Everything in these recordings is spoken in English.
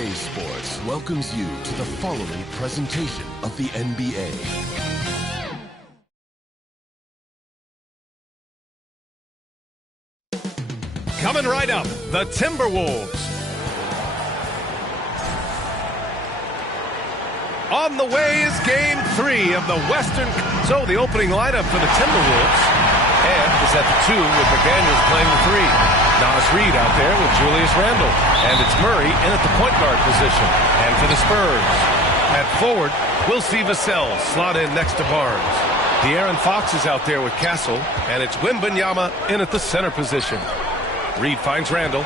2K Sports welcomes you to the following presentation of the NBA. Coming right up, the Timberwolves. On the way is Game 3 of the Western. So the opening lineup for the Timberwolves. And is at the 2 with McDaniels playing the 3. Nas Reed out there with Julius Randle. And it's Murray in at the point guard position. And for the Spurs. At forward, we'll see Vassell slot in next to Barnes. De'Aaron Fox is out there with Castle. And it's Wembanyama in at the center position. Reed finds Randle.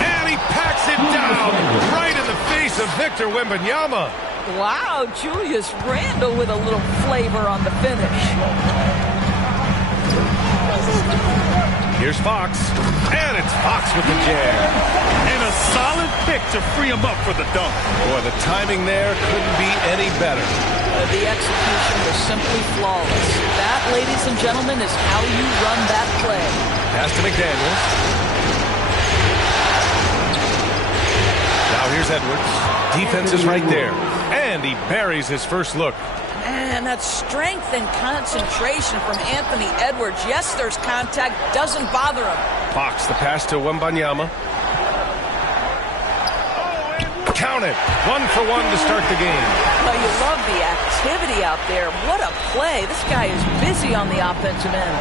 And he packs it down right in the face of Victor Wembanyama. Wow, Julius Randle with a little flavor on the finish. Here's Fox. And it's Fox with the jam. And a solid pick to free him up for the dunk. Boy, the timing there couldn't be any better. The execution was simply flawless. That, ladies and gentlemen, is how you run that play. Pass to McDaniels. Now here's Edwards. Defense is right there. And he buries his first look. And that strength and concentration from Anthony Edwards. Yes, there's contact. Doesn't bother him. Fox, the pass to Wembanyama. Count it. 1 for 1 to start the game. Well, you love the activity out there. What a play. This guy is busy on the offensive end.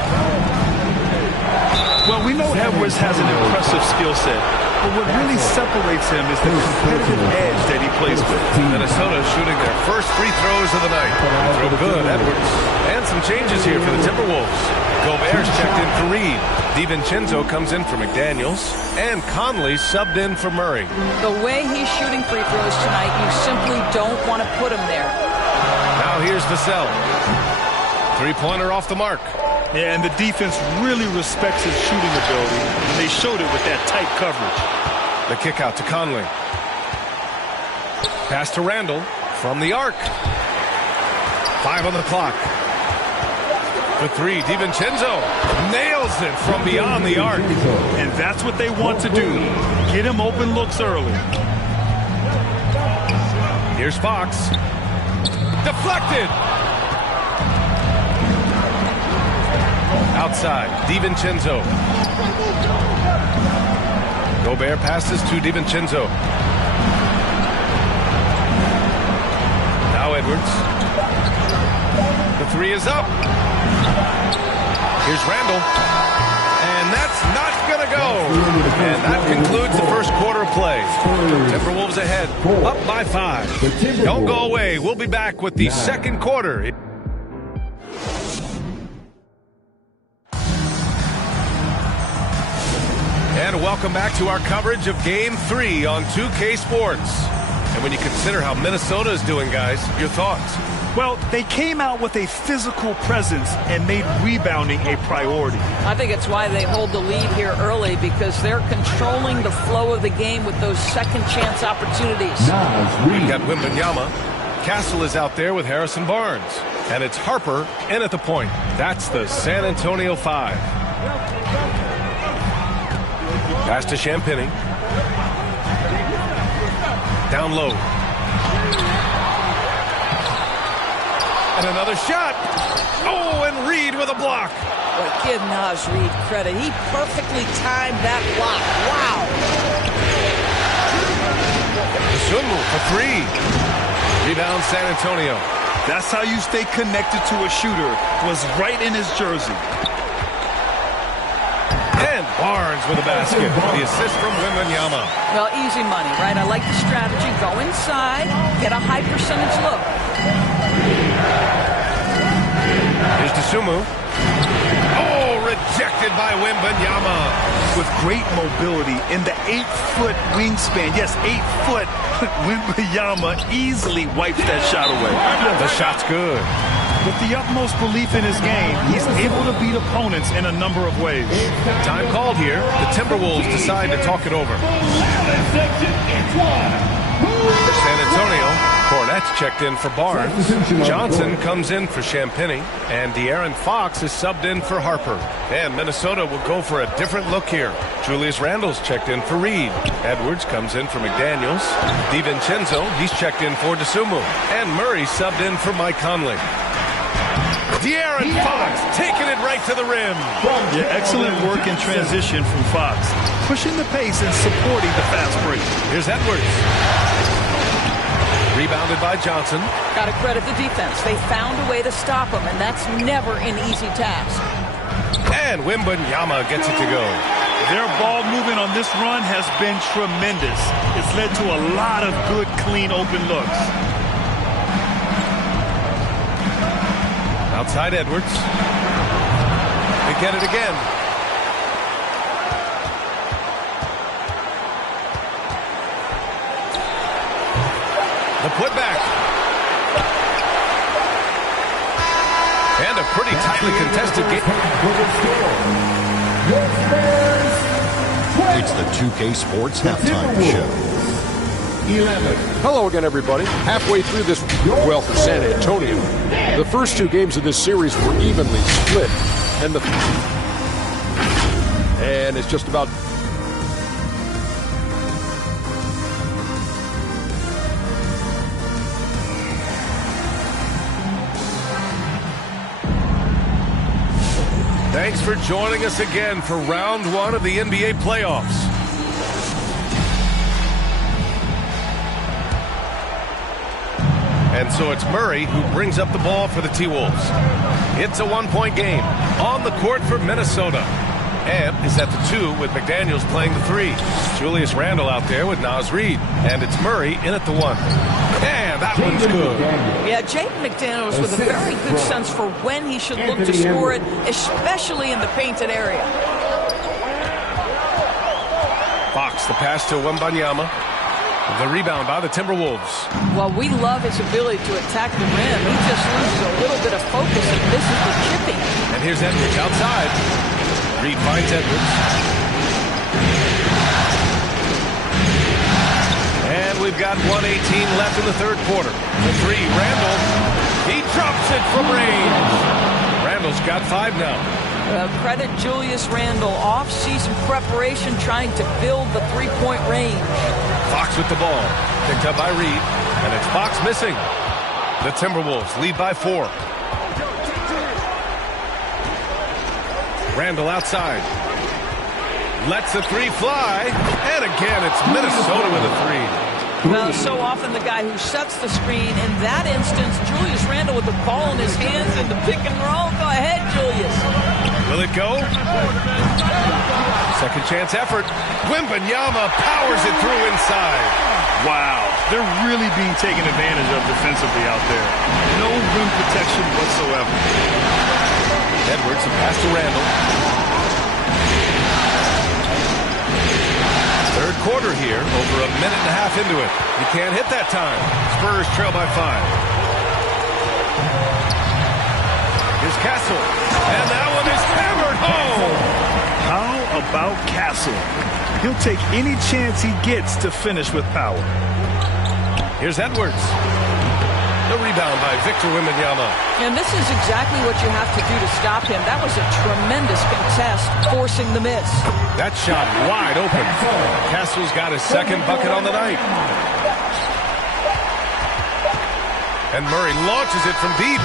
Well, we know Edwards has an impressive skill set, but what really separates him is the competitive edge that he plays with. Minnesota shooting their first free throws of the night. Throw good, Edwards. And some changes here for the Timberwolves. Gobert's checked in for Reed. DiVincenzo comes in for McDaniels. And Conley subbed in for Murray. The way he's shooting free throws tonight, you simply don't want to put him there. Now here's Vassell. Three-pointer off the mark. Yeah, and the defense really respects his shooting ability, and they showed it with that tight coverage. The kick out to Conley. Pass to Randle from the arc. 5 on the clock. For 3, DiVincenzo nails it from beyond the arc. And that's what they want to do. Get him open looks early. Here's Fox. Deflected. Outside, DiVincenzo. Gobert passes to DiVincenzo. Now Edwards. The 3 is up. Here's Randle. And that's not going to go. And that concludes the first quarter of play. Timberwolves ahead, up by 5. Don't go away. We'll be back with the second quarter. And welcome back to our coverage of Game 3 on 2K Sports. And when you consider how Minnesota is doing, guys, your thoughts? Well, they came out with a physical presence and made rebounding a priority. I think it's why they hold the lead here early, because they're controlling the flow of the game with those second chance opportunities. We've got Wembanyama. Castle is out there with Harrison Barnes. And it's Harper in at the point. That's the San Antonio 5. Pass to Champagny. Down low. And another shot. Oh, and Reed with a block. But give Nas Reed credit. He perfectly timed that block. Wow. Sumu for 3. Rebound San Antonio. That's how you stay connected to a shooter. Was right in his jersey. And Barnes with a basket. The assist from Wembanyama. Well, easy money, right? I like the strategy. Go inside, get a high percentage look. Here's Sumu. Oh, rejected by Wembanyama. With great mobility in the 8-foot wingspan. Yes, 8 foot. Wembanyama easily wipes that shot away. The shot's good. With the utmost belief in his game, he's able to beat opponents in a number of ways. Time called here. The Timberwolves decide to talk it over. For San Antonio, Cornet. That's checked in for Barnes. Johnson comes in for Champagny. And De'Aaron Fox is subbed in for Harper. And Minnesota will go for a different look here. Julius Randle's checked in for Reed. Edwards comes in for McDaniels. DiVincenzo, he's checked in for DeSumo. And Murray subbed in for Mike Conley. De'Aaron Fox taking it right to the rim. Yeah, excellent work in transition from Fox. Pushing the pace and supporting the fast break. Here's Edwards. Rebounded by Johnson. Got to credit the defense. They found a way to stop him, and that's never an easy task. And Wembanyama gets it to go. Their ball movement on this run has been tremendous. It's led to a lot of good, clean, open looks. Outside Edwards. They get it again. The putback. And a pretty tightly contested game. It's the 2K Sports Halftime Show. Hello again, everybody. Halfway through this, well, for San Antonio, the first two games of this series were evenly split, and it's just about. Thanks for joining us again for round one of the NBA playoffs. And so it's Murray who brings up the ball for the T-Wolves. It's a one-point game on the court for Minnesota. And is at the 2 with McDaniels playing the 3. Julius Randle out there with Naz Reid. And it's Murray in at the 1. And that one's good. Yeah, Jaden McDaniels with a very good sense for when he should look to score it, especially in the painted area. Fox, the pass to Wembanyama. The rebound by the Timberwolves. Well, we love his ability to attack the rim. He just loses a little bit of focus and misses the chipping. And here's Edwards outside. Reed finds Edwards. And we've got 1:18 left in the third quarter. The 3, Randle. He drops it from range. Randle's got 5 now. Credit Julius Randle. Off-season preparation trying to build the three-point range. Fox with the ball. Picked up by Reed. And it's Fox missing. The Timberwolves lead by 4. Randle outside. Lets the 3 fly. And again, it's Minnesota with a 3. Well, so often the guy who sets the screen. In that instance, Julius Randle with the ball in his hands in the pick and roll. Go ahead, Julius. Will it go? Second chance effort. Wembanyama powers it through inside. Wow, they're really being taken advantage of defensively out there. No rim protection whatsoever. Edwards, a pass to Randle. Third quarter here, over a minute and a half into it. You can't hit that time. Spurs trail by 5. Here's Castle. And that one is hammered home. How about Castle? He'll take any chance he gets to finish with power. Here's Edwards. The rebound by Victor Wembanyama. And this is exactly what you have to do to stop him. That was a tremendous contest, forcing the miss. That shot wide open. Castle's got his second bucket on the night. And Murray launches it from deep.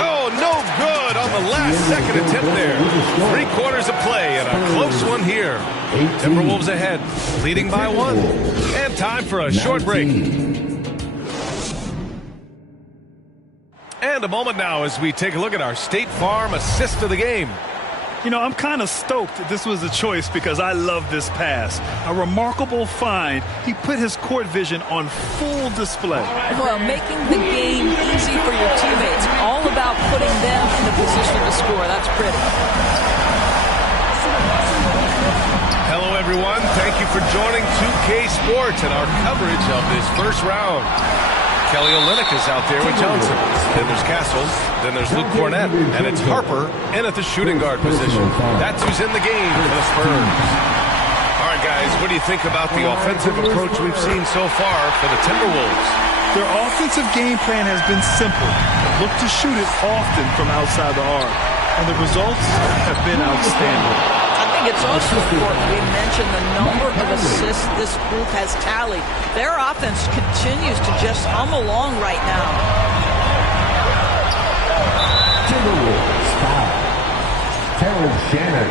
Oh, no good on the last second attempt there. 3 quarters of play and a close one here. Timberwolves ahead, leading by 1. And time for a short break. And a moment now as we take a look at our State Farm assist of the game. You know, I'm kind of stoked that this was a choice because I love this pass. A remarkable find. He put his court vision on full display. Well, making the game easy for your teammates. All about putting them in the position to score. That's pretty. Hello, everyone. Thank you for joining 2K Sports and our coverage of this first round. Kelly Olynyk is out there with Johnson. Then there's Castle. Then there's Luke Cornett. And it's Harper in at the shooting guard position. That's who's in the game for the Spurs. All right, guys, what do you think about the offensive approach we've seen so far for the Timberwolves? Their offensive game plan has been simple. Look to shoot it often from outside the arc. And the results have been outstanding. I think it's also important we mention the number of assists this group has tallied. Their offense continues to just hum along right now. Timberwolves foul. Terrence Shannon,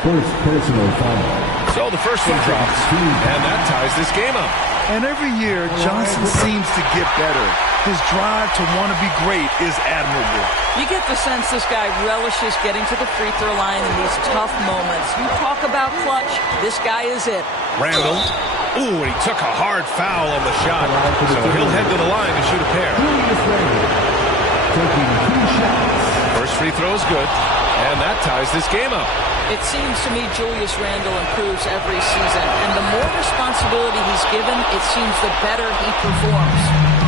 first personal foul. So the first one drops, and that ties this game up. And every year, Johnson seems to get better. His drive to want to be great is admirable. You get the sense this guy relishes getting to the free throw line in these tough moments. You talk about clutch, this guy is it. Randall. Ooh, and he took a hard foul on the shot. So he'll head to the line to shoot a pair. Taking 2 shots. First free throw is good, and that ties this game up. It seems to me Julius Randle improves every season, and the more responsibility he's given, it seems the better he performs.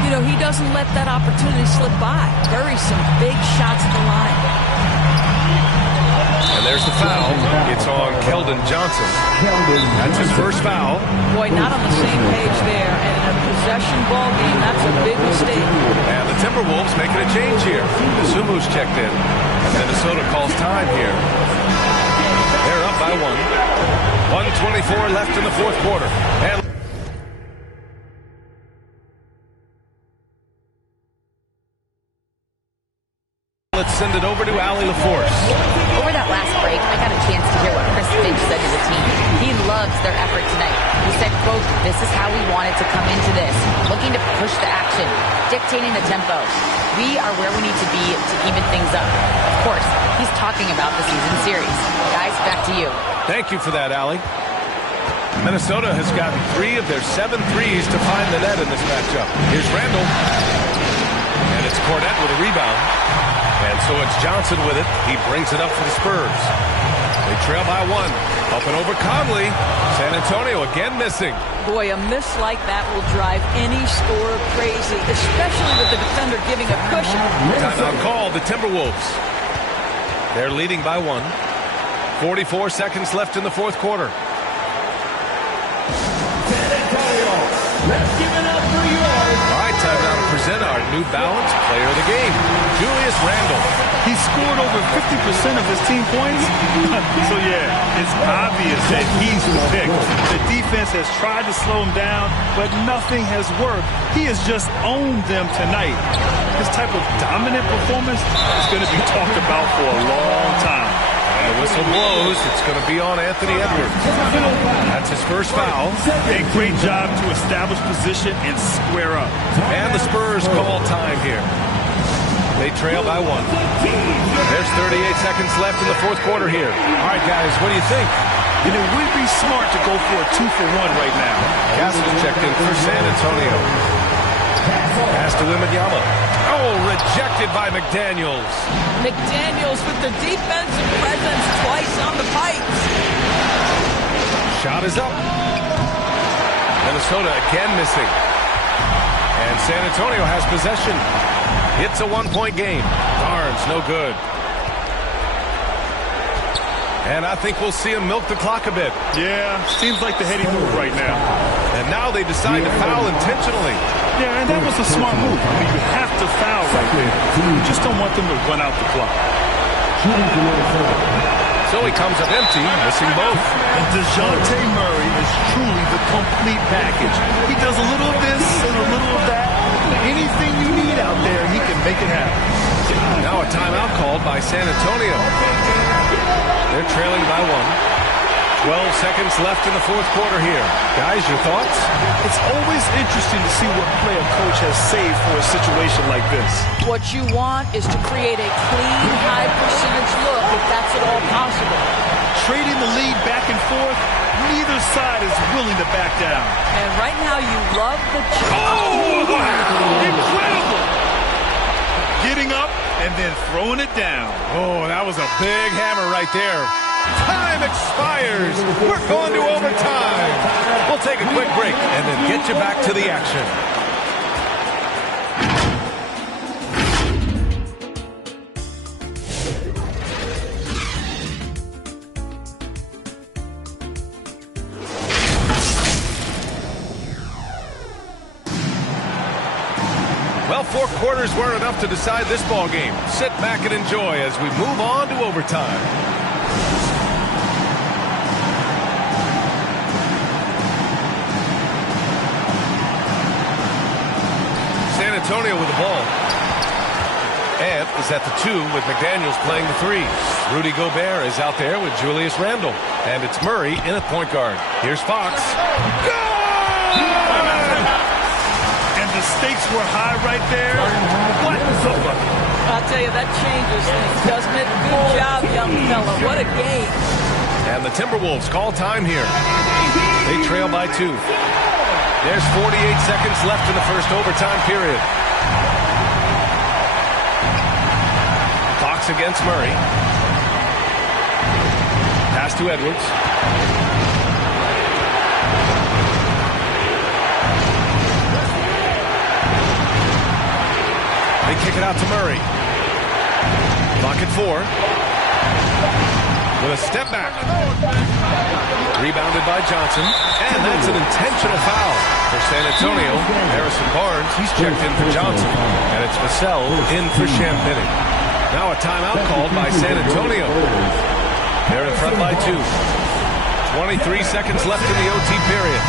You know, he doesn't let that opportunity slip by. Buries some big shots at the line. And there's the foul. It's on Keldon Johnson. That's his first foul. Boy, not on the same page there, and in a possession ball game, that's a big mistake. And the Timberwolves making a change here. Sumu's checked in. Minnesota calls time here. They're up by 1. 1:24 left in the fourth quarter. And let's send it over to Allie LaForce. Over that last break, I got a chance to hear what Chris Finch said to the team. He loves their effort tonight. He said, quote, "This is how we wanted to come into this, looking to push the action, dictating the tempo. We are where we need to be to even things up." Of course, he's talking about the season series. Guys, back to you. Thank you for that, Allie. Minnesota has gotten 3 of their 7 threes to find the net in this matchup. Here's Randall. And it's Cornette with a rebound. And so it's Johnson with it. He brings it up for the Spurs. They trail by 1. Up and over Conley. San Antonio again missing. Boy, a miss like that will drive any scorer crazy, especially with the defender giving a cushion. Timeout called, the Timberwolves. They're leading by 1. 44 seconds left in the fourth quarter. Let's give it up for yours. All right, time now to present our New Balance Player of the Game, Julius Randle. He scored over 50% of his team points. So, yeah, it's obvious that he's the pick. The defense has tried to slow him down, but nothing has worked. He has just owned them tonight. This type of dominant performance is going to be talked about for a long time. And the whistle blows. It's going to be on Anthony Edwards. That's his first foul. A great job to establish position and square up. And the Spurs call time here. They trail by 1. There's 38 seconds left in the fourth quarter here. All right, guys, what do you think? And it would be smart to go for a 2-for-1 right now. Castle's checked in for San Antonio. Pass to Wembanyama. Oh, rejected by McDaniels. McDaniels with the defensive presence twice on the pipes. Shot is up. Minnesota again missing. And San Antonio has possession. It's a 1-point game. Barnes, no good. And I think we'll see him milk the clock a bit. Yeah, seems like the heady move right now. And now they decide to foul intentionally. Yeah, and that was a smart move. I mean, you have to foul right there. You just don't want them to run out the clock. So he comes up empty, missing both. And DeJounte Murray is truly the complete package. He does a little of this and a little of that. Anything you need out there, he can make it happen. Now a timeout called by San Antonio. They're trailing by 1. 12 seconds left in the fourth quarter here. Guys, your thoughts? It's always interesting to see what play a coach has saved for a situation like this. What you want is to create a clean, high-percentage look if that's at all possible. Trading the lead back and forth, neither side is willing to back down. And right now you love the... Oh! Incredible! Getting up and then throwing it down. Oh, that was a big hammer right there. Time expires. We're going to overtime. We'll take a quick break and then get you back to the action. Well, 4 quarters weren't enough to decide this ball game. Sit back and enjoy as we move on to overtime. San Antonio with the ball. Ant is at the 2 with McDaniels playing the 3. Rudy Gobert is out there with Julius Randle. And it's Murray in at point guard. Here's Fox. And the stakes were high right there. What the fuck? I'll tell you, that changes things, doesn't it? Good job, young fella. What a game. And the Timberwolves call time here. They trail by 2. There's 48 seconds left in the first overtime period. Fox against Murray. Pass to Edwards. They kick it out to Murray. Clock at 4. With a step back. Rebounded by Johnson. And that's an intentional foul for San Antonio. Harrison Barnes, he's checked in for Johnson. And it's Vassell in for Champagny. Now a timeout called by San Antonio. They're in front by 2. 23 seconds left in the OT period.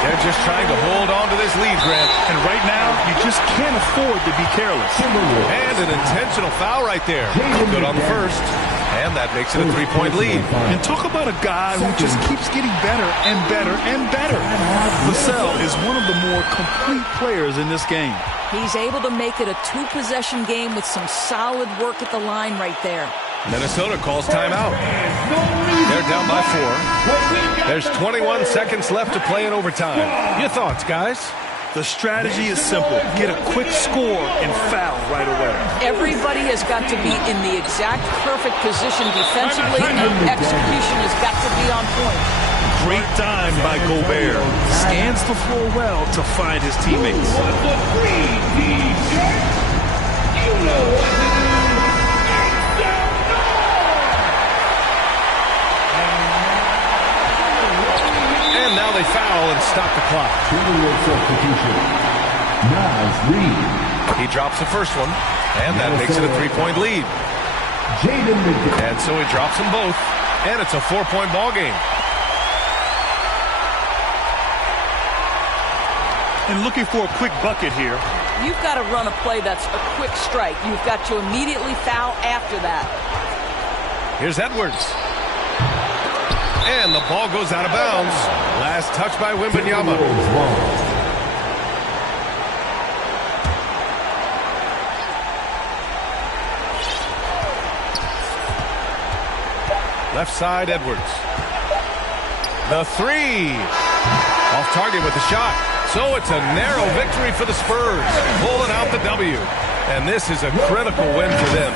They're just trying to hold on to this lead, Grant. And right now, you just can't afford to be careless. And an intentional foul right there. Good on the first. And that makes it a 3-point lead. And talk about a guy who just keeps getting better and better and better. Vassell is one of the more complete players in this game. He's able to make it a 2-possession game with some solid work at the line right there. Minnesota calls timeout. They're down by 4. There's 21 seconds left to play in overtime. Your thoughts, guys? The strategy is simple. Get a quick score and foul right away. Everybody has got to be in the exact perfect position defensively, and execution has got to be on point. Great time by Gobert. Scans the floor well to find his teammates. And now they foul and stop the clock. He drops the first one, and that makes it a 3-point lead. And so he drops them both, and it's a 4-point ball game. And looking for a quick bucket here. You've got to run a play that's a quick strike. You've got to immediately foul after that. Here's Edwards. And the ball goes out of bounds. Last touch by Wembanyama. Left side, Edwards. The 3. Off target with the shot. So it's a narrow victory for the Spurs, pulling out the W. And this is a critical win for them.